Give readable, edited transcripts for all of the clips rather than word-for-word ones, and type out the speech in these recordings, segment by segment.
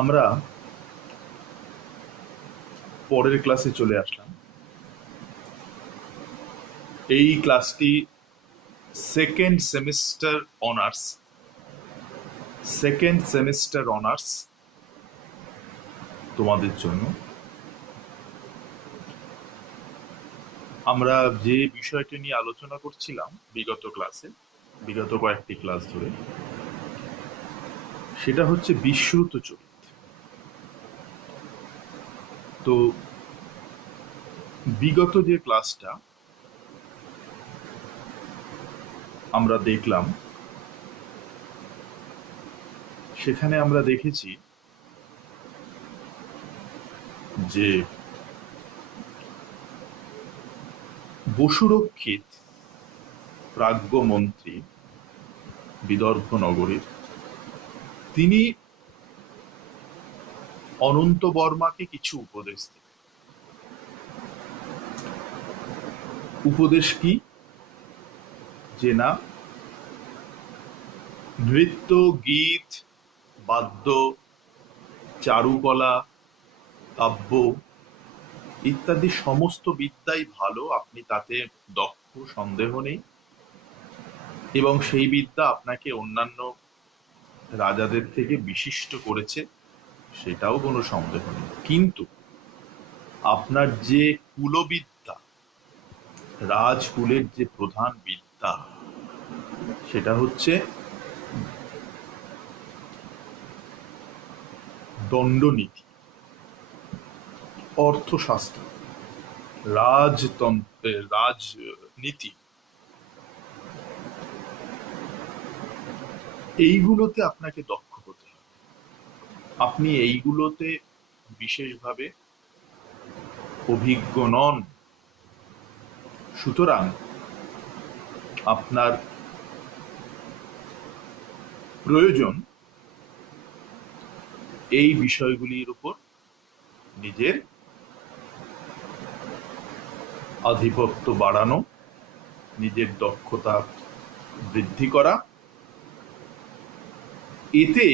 আমরা পরের ক্লাসে চলে আসলাম। এই ক্লাসটি সেকেন্ড সেমিস্টার অনার্স তোমাদের জন্য। আমরা যে বিষয়টি নিয়ে আলোচনা করছিলাম বিগত কয়েকটি ক্লাস ধরে, সেটা হচ্ছে বিশ্রুত চরিত। তো বিগত যে ক্লাসটা আমরা দেখলাম, সেখানে আমরা দেখেছি যে বসুরক্ষিত প্রাজ্ঞমন্ত্রী বিদর্ভ নগরীর, তিনি অনন্ত বর্মাকে কিছু উপদেশ দেন। উপদেশ কি? যে না, নৃত্য, গীত, বাদ্য, চারুকলা, কাব্য ইত্যাদি সমস্ত বিদ্যাই ভালো, আপনি তাতে দক্ষ, সন্দেহ নেই, এবং সেই বিদ্যা আপনাকে অন্যান্য রাজাদের থেকে বিশিষ্ট করেছে, সেটাও কোনো সন্দেহ নেই। কিন্তু আপনার যে কুলবিদ্যা, রাজকুলের যে প্রধান বিদ্যা, সেটা হচ্ছে দণ্ডনীতি, অর্থশাস্ত্র, রাজতন্ত্রের রাজনীতি, এইগুলোতে আপনাকে দক্ষ হতে হবে। আপনি এইগুলোতে বিশেষভাবে অভিজ্ঞ নন। সুতরাং আপনার প্রয়োজন এই বিষয়গুলির উপর নিজের আধিপত্য বাড়ানো, নিজের দক্ষতা বৃদ্ধি করা। এতে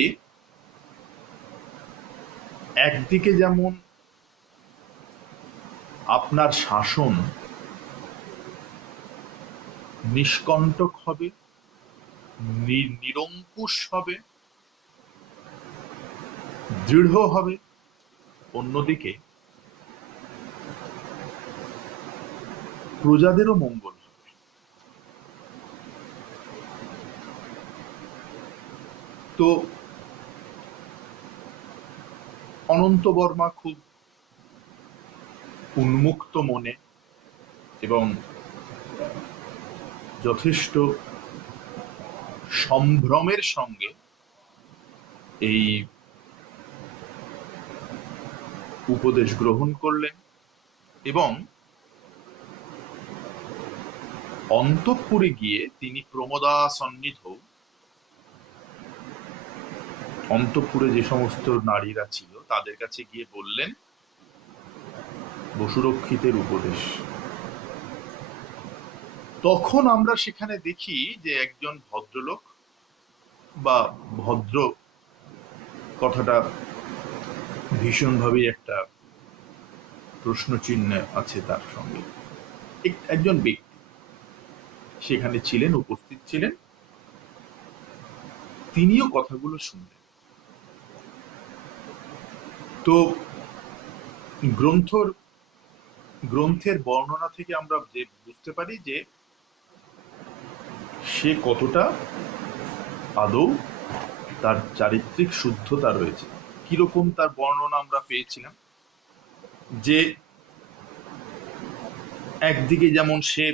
একদিকে যেমন আপনার শাসন নিষ্কণ্টক হবে, নিরঙ্কুশ হবে, দৃঢ় হবে, অন্যদিকে প্রজাদেরও মঙ্গল হবে। তো অনন্ত বর্মা খুব উন্মুক্ত মনে এবং যথেষ্ট সম্ভ্রমের সঙ্গে এই উপদেশ গ্রহণ করলেন, এবং অন্তঃপুরে গিয়ে তিনি প্রমোদা সন্নিধ, অন্তঃপুরে যে সমস্ত নারীরা ছিল তাদের কাছে গিয়ে বললেন বসুরক্ষিতের উপদেশ। তখন আমরা সেখানে দেখি যে একজন ভদ্রলোক, বা ভদ্র কথাটা ভীষণভাবে একটা প্রশ্ন চিহ্ন আছে তার সঙ্গে, একজন ব্যক্তি সেখানে ছিলেন, উপস্থিত ছিলেন, তিনিও কথাগুলো শুনলেন। তো গ্রন্থের বর্ণনা থেকে আমরা যে বুঝতে পারি যে সে কতটা আদৌ তার চারিত্রিক শুদ্ধতা রয়েছে। কিরকম তার বর্ণনা আমরা পেয়েছিলাম, যে একদিকে যেমন সে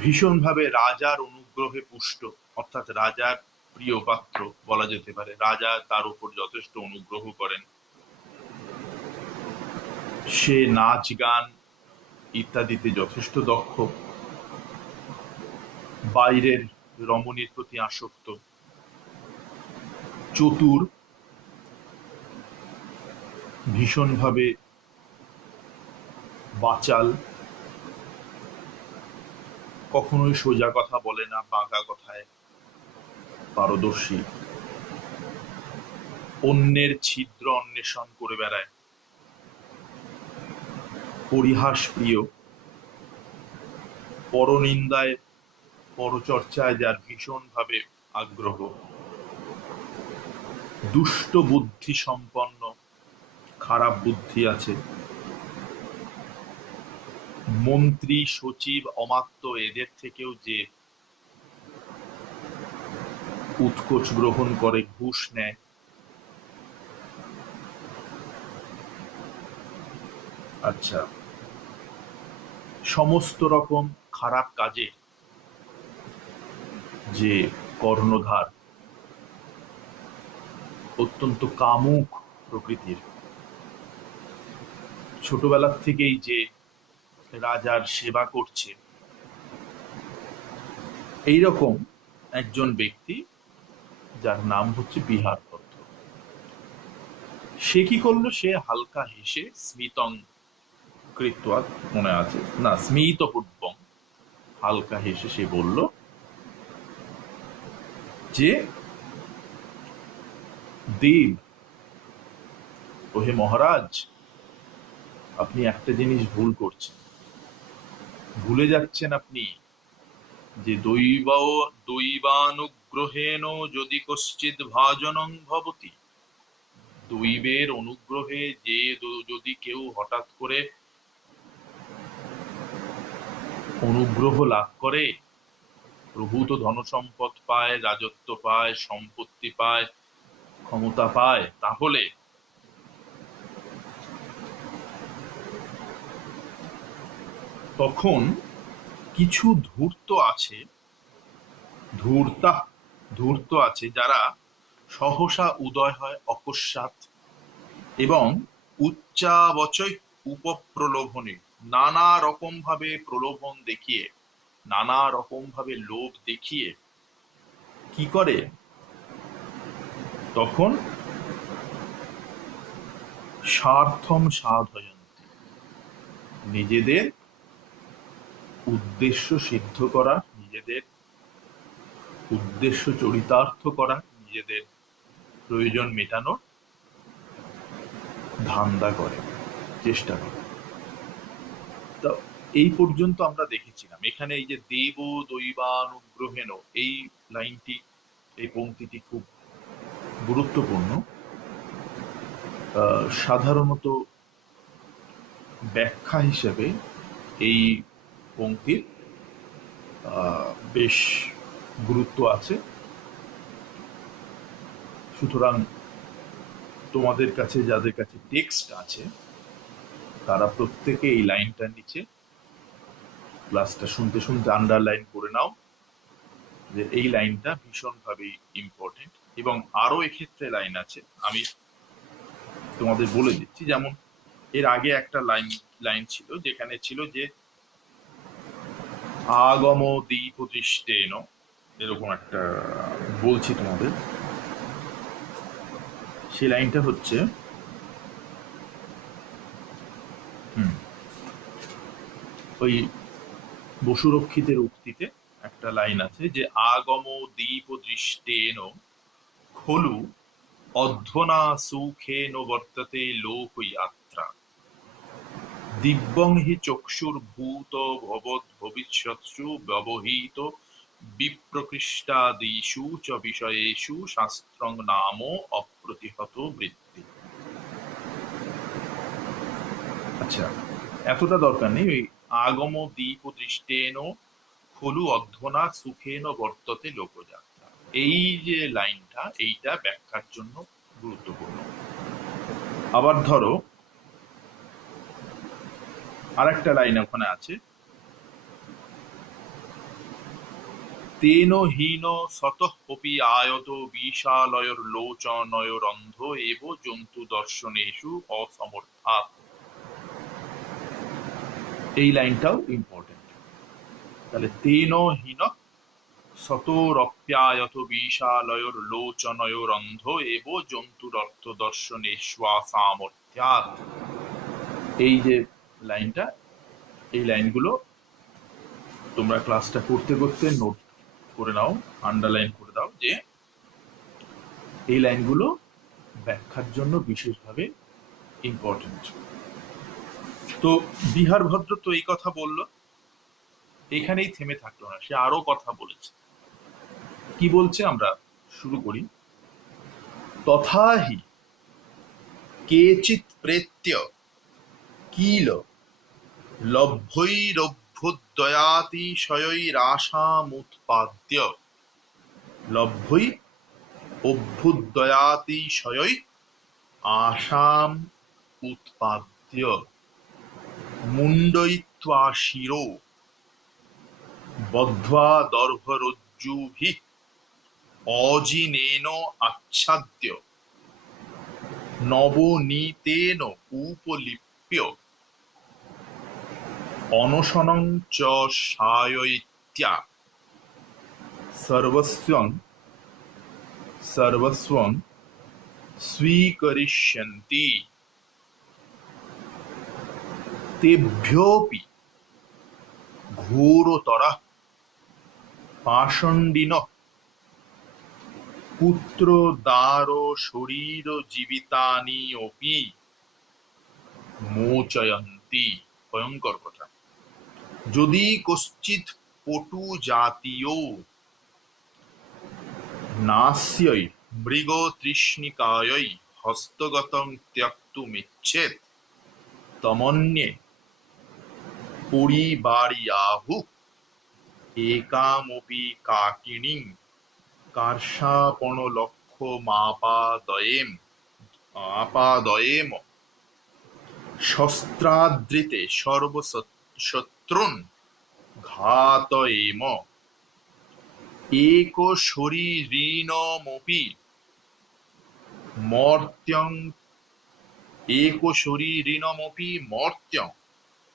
ভীষণভাবে রাজার অনুগ্রহে পুষ্ট, অর্থাৎ রাজার প্রিয় পাত্র বলা যেতে পারে, রাজা তার উপর যথেষ্ট অনুগ্রহ করেন, সে নাচ গান ইত্যাদিতে যথেষ্ট দক্ষ, বাইরের রমণীর প্রতি আসক্ত, চতুর, ভীষণভাবে বাচাল, কখনোই সোজা কথা বলে না, বাঁকা কথায় পারদর্শী, অন্যের ছিদ্র অন্বেষণ করে বেড়ায়, পরিহাস প্রিয়, পরনিন্দায় পরচর্চায় যার ভীষণভাবে আগ্রহ, দুষ্ট বুদ্ধি সম্পন্ন, খারাপ বুদ্ধি আছে, মন্ত্রী সচিব অমাত্য এদের থেকেও যে উৎকোচ গ্রহণ করে, ঘুষ নেয়, আচ্ছা, সমস্ত রকম খারাপ কাজে যে কর্ণধার, অত্যন্ত কামুক প্রকৃতির, ছোটবেলার থেকেই যে রাজার সেবা করছে, এইরকম একজন ব্যক্তি যার নাম হচ্ছে বিহারদত্ত। সে কি করলো? সে হালকা হেসে স্মিতং কৃত্বা, মনে আছে না, স্মিত পূর্বং, হালকা হেসে সে বলল যে দেব, ওহে মহারাজ, আপনি একটা জিনিস ভুল করছেন, ভুলে যাচ্ছেন আপনি যে দৈবানুগ্রহেণ যদি কশ্চিৎ ভাজনং ভবতি, দৈবের অনুগ্রহে যে যদি কেউ হঠাৎ করে অনুগ্রহ লাভ করে, প্রভূত ধনসম্পদ পায়, রাজত্ব পায়, সম্পত্তি পায়, ক্ষমতা পায়, তাহলে তখন কিছু ধূর্ত আছে, ধূর্ত আছে যারা সহসা উদয় হয় অকস্মাৎ, এবং উচ্চাবচয় উপপ্রলোভনে, নানা রকম ভাবে প্রলোভন দেখিয়ে, নানা রকম ভাবে লোভ দেখিয়ে কি করে, তখন স্বার্থম সাধয়ন্তি, নিজেদের উদ্দেশ্য সিদ্ধ করা, নিজেদের উদ্দেশ্য চরিতার্থ করা, নিজেদের প্রয়োজন মেটানোর ধান্দা করে, চেষ্টা করে। তো এই পর্যন্ত আমরা দেখেছিলাম। এখানে এই যে দেব দৈবানুগ্রহেণ, এই লাইনটি, এই পংক্তিটি খুব গুরুত্বপূর্ণ। সাধারণত ব্যাখ্যা হিসেবে এই পংক্তির বেশ গুরুত্ব আছে। সুতরাং তোমাদের কাছে, যাদের কাছে টেক্সট আছে, তারা প্রত্যেকে এই লাইনটার নিচে ক্লাসটা শুনতে শুনতে আন্ডারলাইন করে নাও যে এই লাইনটা ভীষণভাবে ইম্পর্টেন্ট। এবং আরো এক্ষেত্রে লাইন আছে, আমি তোমাদের বলে দিচ্ছি। যেমন এর আগে একটা লাইন ছিল, যেখানে ছিল যে আগম দীপ দৃষ্টেন, এরকম একটা বলছি তোমাদের। সেই লাইনটা হচ্ছে ওই বসুরক্ষিতের উক্তিতে একটা লাইন আছে যে আগম দীপ দৃষ্টেন খলু অধ্বনা সুখেন বর্ততে লোক যাত্রা, দিব্যং হি চক্ষুর্ভূত ভবৎ ভবিষ্যৎসু ব্যবহৃত বিপ্রকৃষ্টাদিষু চ বিষয়েষু শাস্ত্রং নাম অপ্রতিহত বৃত্তি। আচ্ছা, এতটা দরকার নেই। ওই আগম দীপ দৃষ্টেন খলু অধ্বনা সুখেন বর্ততে লোকযাত্রা, এই যে লাইনটা, এইটা ব্যাখ্যার জন্য গুরুত্বপূর্ণ। আবার ধরো আরেকটা লাইন ওখানে আছে, তেন হীন সতঃ অপি আয়ত বিশালয়র লোচনয়রন্ধ এব জন্তু দর্শনেষু অসমর্থাৎ। এই লাইনটাও ইম্পর্টেন্ট। তাহলে তেন হীন সতরপ্যায়ত বিশালয়র লোচনয়রন্ধ এব জন্তুরর্থ দর্শনেষ্বাসামর্থ্যাৎ, এই যে লাইনটা, এই লাইনগুলো তোমরা ক্লাসটা করতে করতে নোট করে নাও, আন্ডারলাইন করে দাও, যে এই লাইনগুলো ব্যাখ্যার জন্য বিশেষভাবে ইম্পর্টেন্ট। তো বিহার ভদ্র তো এই কথা বলল, এখানেই থেমে থাকলো না, সে আরো কথা বলেছে। কি বলছে আমরা শুরু করি। তথাহি কেচিৎ প্রেত্য কিল লভ্যৈরভ্যুদয়াতিশয়ৈরাশামুৎপাদ্য। লভ্যৈ অভ্যুদয়াতিশয়ৈ আশাম উৎপাদ্য মুণ্ডয়িত্বা শিরো বদ্ধ্বা দর্ভরজ্জুভিঃ অজিনেন আচ্ছাদ্য নবনীতেন উপলিপ্য অনশনং চ সায়য়িত্যা সর্বস্বং সর্বস্বং স্বীকরিষ্যন্তি তেভ্যোপি ঘোরতরঃ পাষণ্ডিনঃ পুত্র দার শরীর জীবিতানি অপি মোচয়ন্তি। ভয়ঙ্কর কথা। যদি কশ্চিৎ পটু জাতীয় নাস্যৈ মৃগ তৃষ্ণিকাयै হস্তগতং ত্যক্তুমিচ্ছেৎ তমন্যে পরিবারিয়াহু একামপি কাকিনীং কার্ষাপণলক্ষমাপাদয়েম শস্ত্রাদৃতে সর্বশত্রুন ঘাতয়েম একশরীরিণমপি মর্ত্যং একশরীরিণমপি মর্ত্যং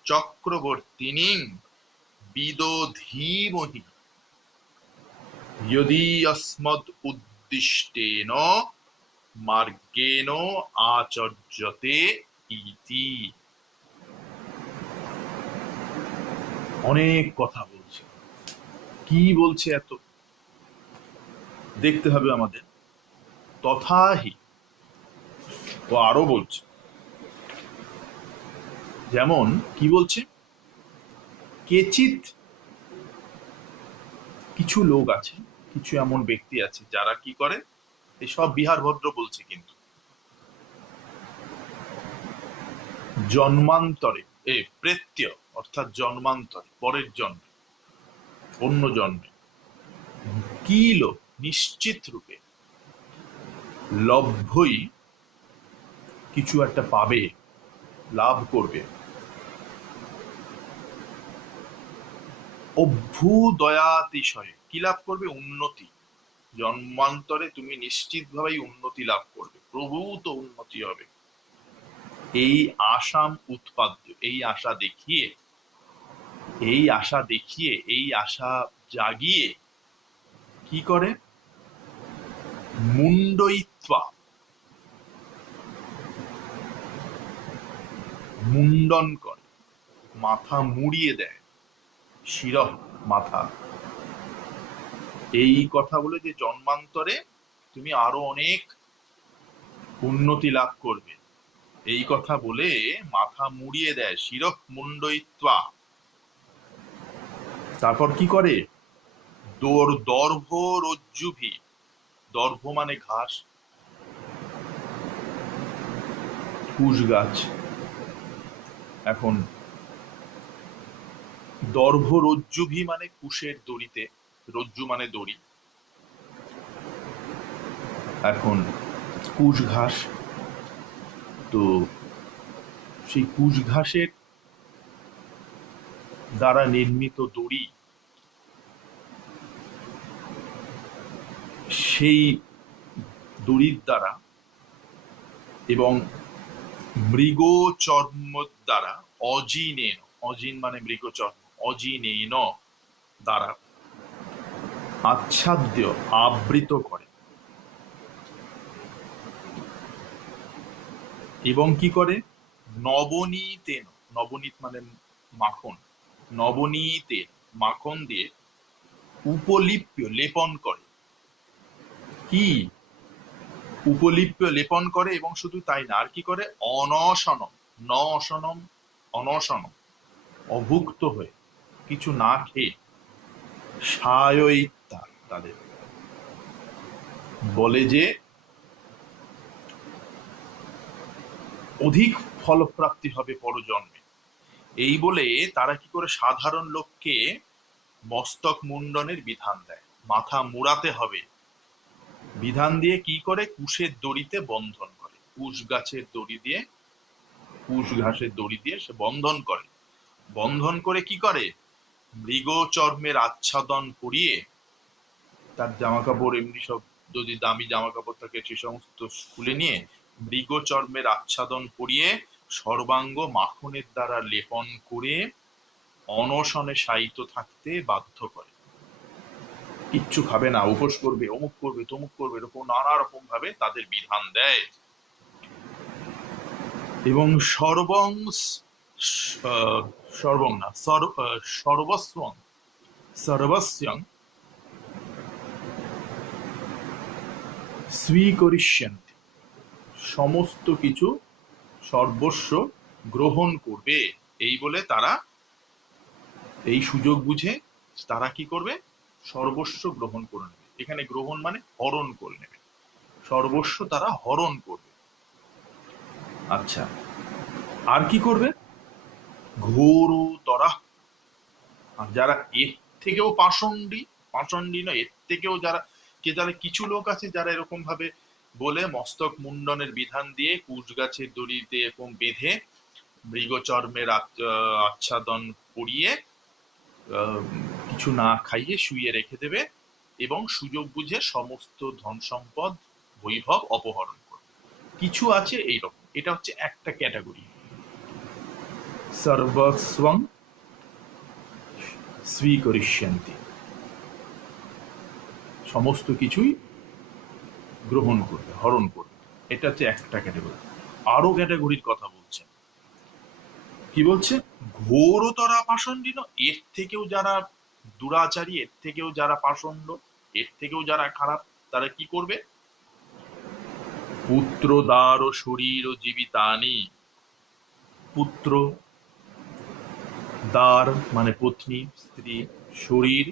চক্রবর্তিনীং বিদধীমহি यदि अस्मद् उद्दिष्टेन मार्गेण आचर्यते इति। অনেক কথা বলছে। কি বলছে এত, দেখতে হবে আমাদের। তথাহি তো আরো বলছে, যেমন কি বলছে, কেচিৎ কিছু লোক আছে, কিছু এমন ব্যক্তি আছে যারা কি করে, এসব বিহার ভদ্র বলছে কিন্তু, জন্মান্তরে প্রেত্য অর্থাৎ জন্মান্তরে পরের জন্মে অন্য জন্মে কিল নিশ্চিত রূপে লভ্যই কিছু একটা পাবে, লাভ করবে, অভ্যুদয়াতিশয়ে কি লাভ করবে, উন্নতি। জন্মান্তরে তুমি নিশ্চিতভাবেই উন্নতি লাভ করবে, প্রভূত উন্নতি হবে। এই আশাম উৎপাদ্য, এই আশা দেখিয়ে, এই আশা দেখিয়ে, এই আশা জাগিয়ে কি করে, মুণ্ডয়িত্বা মুন্ডন করে, মাথা মুড়িয়ে দেয়, শিরঃ মাথা। এই কথা বলে যে জন্মান্তরে তুমি আরো অনেক উন্নতি লাভ করবে, এই কথা বলে মাথা মুড়িয়ে দেয়, শিরঃ মুণ্ডয়িত্বা। তারপর কি করে, দর্ভ রজ্জুভি, দর্ভ মানে ঘাস, কুশ গাছ। এখন দর্ভ রজ্জুভি মানে কুশের দড়িতে, রজ্জু মানে দড়ি। এখন কুশ ঘাস, তো সেই কুশ ঘাসের দ্বারা নির্মিত দড়ি, সেই দড়ির দ্বারা এবং মৃগ চর্ম দ্বারা অজিনেন, অজিন মানে মৃগ চর্ম, অজিনেন দ্বারা আচ্ছাদ্য আবৃত করে, এবং কি করে, নবনীতেন, নবনীত মানে মাখন, নবনীতেন মাখন দিয়ে উপলিপ্য লেপন করে, কি উপলিপ্য লেপন করে, এবং শুধু তাই না, আর কি করে, অনশনম, ন অশনম, অনশনম, অভুক্ত হয়ে, কিছু না খেয়ে, সায়য়িত্বা, তাদের বলে যে অধিক ফলপ্রাপ্তি হবে পরজন্মে। এই বলে তারা কি করে সাধারণ লোককে মস্তক মুন্ডনের বিধান দেয়, মাথা মুড়াতে হবে বিধান দিয়ে, কি করে, কুশের দড়িতে বন্ধন করে, কুশ গাছের দড়ি দিয়ে, কুশ ঘাসের দড়ি দিয়ে সে বন্ধন করে, বন্ধন করে কি করে, মৃগ চর্মের আচ্ছাদন করিয়ে, তার জামা কাপড় এমনি সব যদি দামি জামা কাপড় থাকে সে সমস্ত খুলে নিয়ে মৃগ চর্মের আচ্ছাদন করিয়ে সর্বাঙ্গ মাখনের দ্বারা লেপন করে অনশনে শায়িত থাকতে বাধ্য করে। কিচ্ছু খাবে না, উপোস করবে, অমুক করবে, তমুক করবে, এরকম নানা রকম ভাবে তাদের বিধান দেয়। এবং সর্বং সর্বং না সর্বস্বং সর্বস্বং স্বীকরিষ্যন্তি, সমস্ত কিছু সর্বস্ব গ্রহণ করবে। এই বলে তারা এই সুযোগ বুঝে তারা কি করবে, সর্বস্ব গ্রহণ করে নেবে। এখানে গ্রহণ মানে হরণ করে নেবে, সর্বস্ব তারা হরণ করবে। আচ্ছা, আর কি করবে, ঘোরতরা, আর যারা এর থেকেও পাষণ্ডী, পাষণ্ডী নয়, এর থেকেও যারা, যারা কিছু লোক আছে যারা এরকম ভাবে বলে মস্তক মুন্ডনের বিধান দিয়ে কুশ গাছের দড়িতে এরকম বেঁধে মৃগচর্মের আচ্ছাদন পরিয়ে কিছু না খাইয়ে শুইয়ে রেখে দেবে, এবং সুযোগ বুঝে সমস্ত ধন সম্পদ বৈভব অপহরণ করবে। কিছু আছে এইরকম, এটা হচ্ছে একটা ক্যাটাগরি, সর্বস্বং স্বীকরিষ্যন্তি, সমস্ত কিছুই গ্রহণ করবে, হরণ করবে, এটা হচ্ছে একটা ক্যাটাগরি। আরো ক্যাটাগরির কথা বলছেন, কি বলছে, ঘোরতরা পাষণ্ডিন, এর থেকেও যারা দুরাচারী, এর থেকেও যারা পাষণ্ড, এর থেকেও যারা খারাপ, তারা কি করবে, পুত্র দ্বার ও শরীর ও জীবিতানি, পুত্র দ্বার মানে পত্নী, স্ত্রী, শরীর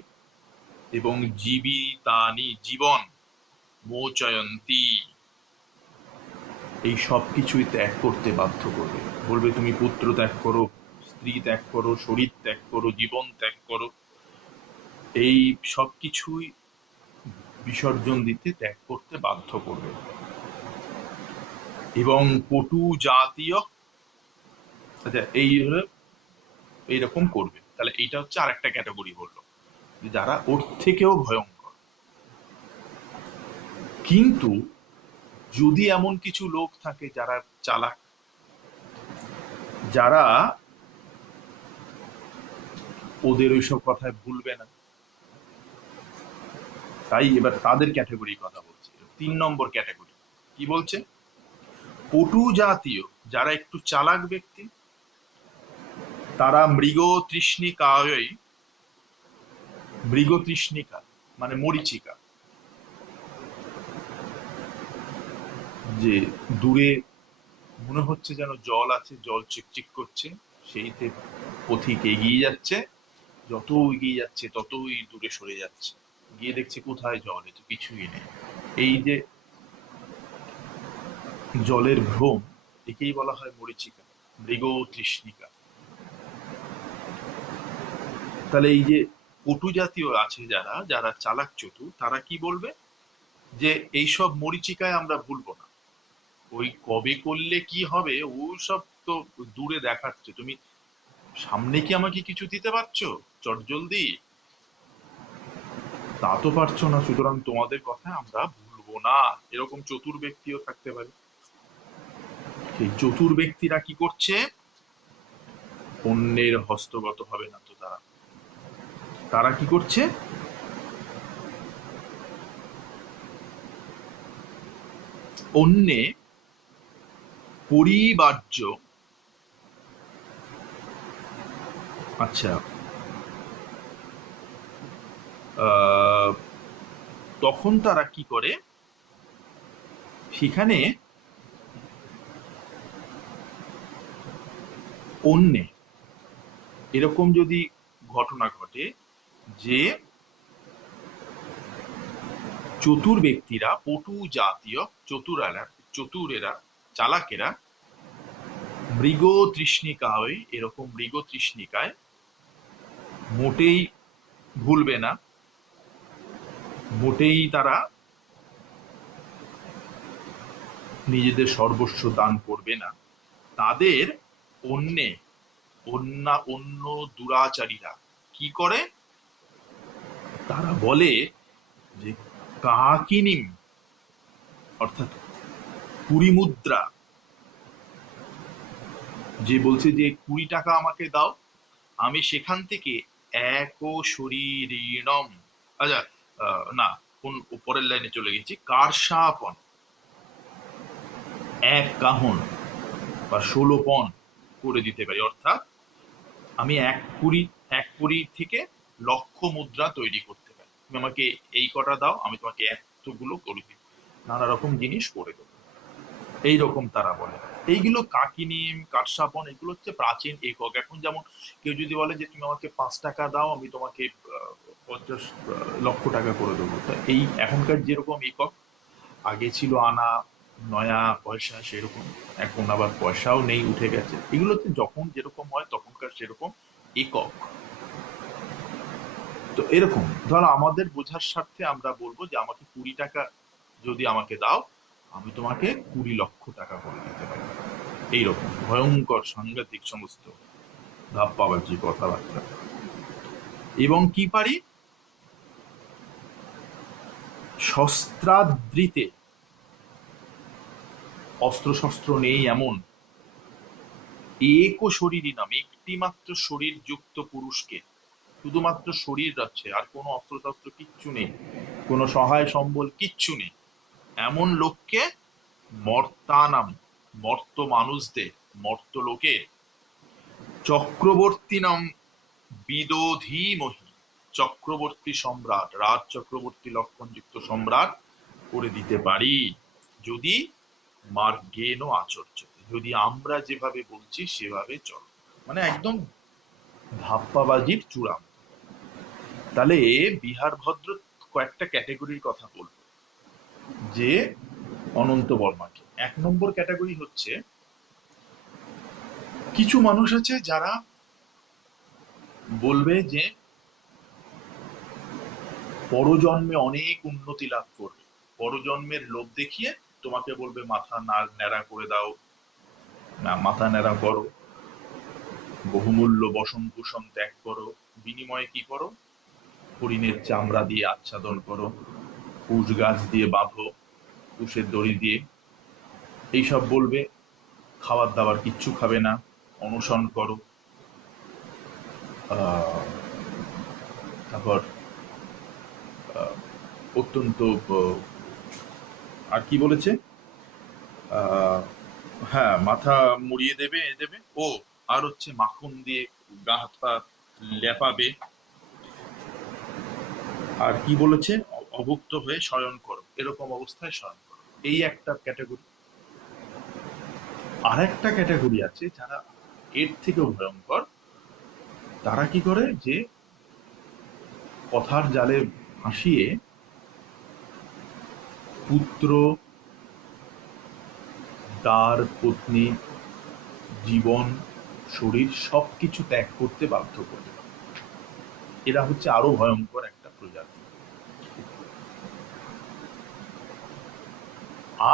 এবং জীবিতানি জীবন, মোচয়ন্তী, এই সব কিছুই ত্যাগ করতে বাধ্য করবে। বলবে তুমি পুত্র ত্যাগ করো, স্ত্রী ত্যাগ করো, শরীর ত্যাগ করো, জীবন ত্যাগ করো, এই সব কিছুই বিসর্জন দিতে, ত্যাগ করতে বাধ্য করবে। এবং পটু জাতীয়, আচ্ছা এই হলো এইরকম করবে। তাহলে এইটা হচ্ছে আরেকটা ক্যাটাগরি বললো, যারা ওর থেকেও ভয়ঙ্কর। কিন্তু যদি এমন কিছু লোক থাকে যারা চালাক, যারা ওদের ওইসব কথায় ভুলবে না, তাই এবার তাদের ক্যাটাগরির কথা বলছি। 3 নম্বর ক্যাটাগরি কি বলছে, পটু জাতীয়, যারা একটু চালাক ব্যক্তি, তারা মৃগ তৃষ্ণিকায়, মৃগ তৃষ্ণিকা মানে মরিচিকা, যে দূরে মনে হচ্ছে যেন জল আছে, জল চিকচিক করছে, সেইতে পথিক এগিয়ে যাচ্ছে, যত এগিয়ে যাচ্ছে ততই দূরে সরে যাচ্ছে, গিয়ে দেখছে কোথায় জল, এ তো কিছুই নেই। এই যে জলের ভ্রম, একেই বলা হয় মরিচিকা, মৃগ তৃষ্ণিকা। তাহলে এই যে পটু জাতীয় আছে যারা, যারা চালাক চতুর, তারা কি বলবে, যে এইসব মরিচিকায় আমরা ভুলবো না, ওই কবে করলে কি হবে ওই সব তো দূরে দেখাচ্ছে, তুমি সামনে কি আমাকে কিছু দিতে পারছো চট জলদি, তা তো পারছো না, সুতরাং তোমাদের কথা আমরা ভুলবো না। এরকম চতুর ব্যক্তিও থাকতে পারে। সেই চতুর ব্যক্তিরা কি করছে, অন্যের হস্তগত হবে না তো তারা, তারা কি করছে, অন্যে পরিবার্য, আচ্ছা তখন তারা কি করে, সেখানে অন্যে এরকম যদি ঘটনা ঘটে যে চতুর ব্যক্তিরা, পটু জাতীয় চতুরেরা, চালাকেরা মৃগ তৃষ্ণিকায়, এরকম মৃগ তৃষ্ণিকায় মোটেই ভুলবে না, মোটেই তারা নিজেদের সর্বস্ব দান করবে না, তাদের অন্য দুরাচারীরা কি করে, তারা বলে যে কাকিনিম, অর্থাৎ 20 মুদ্রা, যে বলছে যে 20 টাকা আমাকে দাও, আমি সেখান থেকে এক শরীরীণম, আচ্ছা, না, কোন উপরের লাইনে চলে গেছি, কার্ষাপন, 1 কাহন বা 16 পণ করে দিতে পারি। অর্থাৎ আমি 1 কুড়ি থেকে লক্ষ মুদ্রা তৈরি করতে পারি, তুমি আমাকে এই কটা দাও, আমি তোমাকে এতগুলো করে দিব, নানা রকম জিনিস করে দেবো, এইরকম তারা বলে। এইগুলো কাকিনিম, কারসাপন, এগুলো হচ্ছে প্রাচীন একক। এখন যেমন কেউ যদি বলে যে তুমি আমাকে 5 টাকা দাও, আমি তোমাকে 50 লক্ষ টাকা করে দেবো, তা এই এখনকার যেরকম একক, আগে ছিল আনা, নয়া, পয়সা, সেরকম। এখন আবার পয়সাও নেই, উঠে গেছে। এগুলোতে যখন যেরকম হয় তখনকার সেরকম একক। তো এরকম ধরো আমাদের বোঝার স্বার্থে আমরা বলবো যে আমাকে 20 টাকা যদি আমাকে দাও, আমি তোমাকে 20 লক্ষ টাকা করে দিতে পারি। এইরকম ভয়ঙ্কর সাংঘাতিক সমস্ত ধাপ্পাবাজি কথাবার্তা। এবং কি পারি, শস্ত্রাদৃতে, অস্ত্র শস্ত্র নেই এমন, এক শরীরই নাম, একটি মাত্র শরীর যুক্ত পুরুষকে, শুধুমাত্র শরীর আছে, আর কোনো অস্ত্র শস্ত্র কিচ্ছু নেই, কোনো সহায় সম্বল কিচ্ছু নেই, এমন লোককে মর্তানাম, মর্ত মানুষদের, মর্ত লোকে, চক্রবর্তী নাম বিদোধীমহি, চক্রবর্তী সম্রাট, রাজ চক্রবর্তী লক্ষণযুক্ত সম্রাট করে দিতে পারি, যদি মার্গেন আচর্য, যদি আমরা যেভাবে বলছি সেভাবে চলো। মানে একদম ধাপ্পাবাজির চূড়াম। তাহলে বিহার ভদ্র কয়েকটা ক্যাটাগরির কথা বলবো, যে অনন্ত বর্মাকে। 1 নম্বর ক্যাটাগরি হচ্ছে, কিছু মানুষ আছে যারা বলবে যে পরজন্মে অনেক উন্নতি লাভ করবে, পরজন্মের লোভ দেখিয়ে তোমাকে বলবে মাথা ন্যাড়া করে দাও, না মাথা ন্যাড়া করো, বহুমূল্য বসন ভূষণ ত্যাগ করো, বিনিময়ে কি করো, হরিণের চামড়া দিয়ে আচ্ছাদন করো, কুশ গাছ দিয়ে বাঁধো, কুশের দড়ি দিয়ে, এইসব বলবে। খাবার দাবার কিচ্ছু খাবে না, অনশন করো। তারপর অত্যন্ত আর কি বলেছে, হ্যাঁ, মাথা মুড়িয়ে দেবে, ও আর হচ্ছে মাখন দিয়ে গা হাত পা লেপাবে। আর কি বলেছে, অভুক্ত হয়ে শয়ন করো, এরকম অবস্থায় শয়ন করো। এই একটা ক্যাটাগরি। আর একটা ক্যাটাগরি আছে যারা এর থেকেও ভয়ঙ্কর। তারা কি করে, যে কথার জালে ফাঁসিয়ে পুত্র, তার পত্নী, জীবন, শরীর সবকিছু ত্যাগ করতে বাধ্য করতে পারে। এরা হচ্ছে আরো ভয়ঙ্কর একটা প্রজাতি।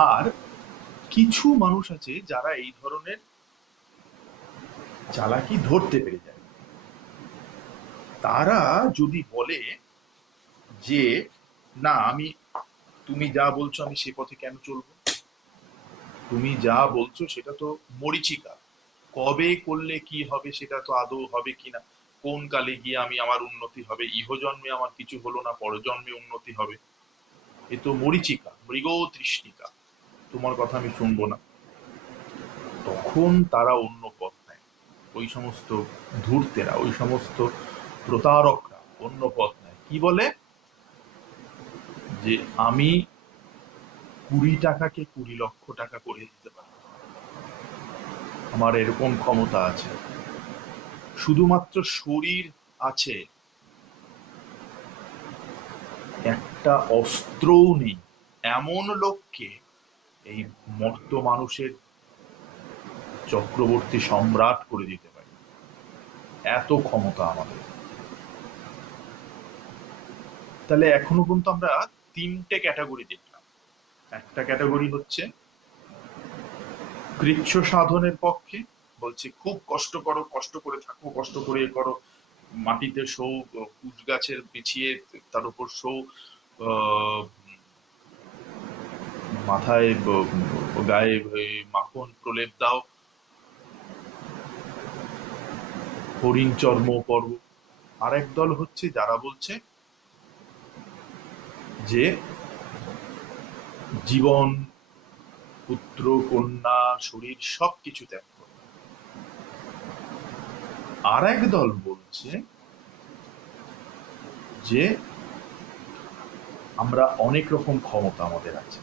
আর কিছু মানুষ আছে যারা এই ধরনের চালাকি ধরতে পেরে যায়। তারা যদি বলে যে না, তুমি যা বলছো আমি সে পথে কেন চলবো, তুমি যা বলছো সেটা তো মরীচিকা, কবে করলে কি হবে সেটা তো আদৌ হবে কিনা, কোন কালে গিয়ে আমার উন্নতি হবে, ইহজন্মে আমার কিছু হলো না, পরজন্মে উন্নতি হবে, এ তো মরীচিকা, মৃগ তৃষ্ণিকা, তোমার কথা আমি শুনবো না। তখন তারা অন্য পথ নেয়, ওই সমস্ত ধূর্তেরা, ওই সমস্ত প্রতারকরা অন্য পথ নেয়। কি বলে, যে আমি 20 টাকাকে 20 লক্ষ টাকা করে দিতে পারি। আমার এরকম ক্ষমতা আছে। শুধুমাত্র শরীর আছে, একটা অস্ত্রও নেই এমন লোককে এই মর্ত মানুষের চক্রবর্তী সম্রাট করে দিতে পারি। এত ক্ষমতা আমাদের। তাহলে এখনো পর্যন্ত আমরা 3টে ক্যাটাগরি দেখলাম। একটা ক্যাটাগরি হচ্ছে কৃচ্ছ সাধনের পক্ষে, বলছে খুব কষ্ট করো, কষ্ট করে থাকো, কষ্ট করে করো, মাটিতে শো, কুচ গাছের বিছিয়ে তার উপর শো, মাথায় গায়ে মাখন প্রলেপ দাও, হরিণ চর্ম পর্ব। আর এক দল হচ্ছে যারা বলছে যে জীবন, পুত্র, কন্যা, শরীর সবকিছু ত্যাগ করো। আর এক দল বলছে যে আমরা অনেক রকম ক্ষমতা আমাদের আছে,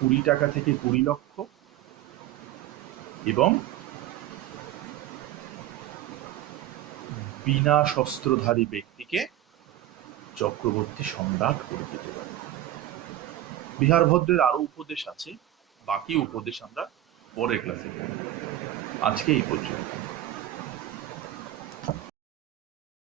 20 টাকা থেকে 20 লক্ষ, এবং বিনা শস্ত্রধারী ব্যক্তিকে চক্রবর্তী সম্রাট করে দিতে পারে। বিহার ভদ্রের আরো উপদেশ আছে, বাকি উপদেশ আমরা পরের ক্লাসে পড়ব। আজকে এই পর্যন্ত।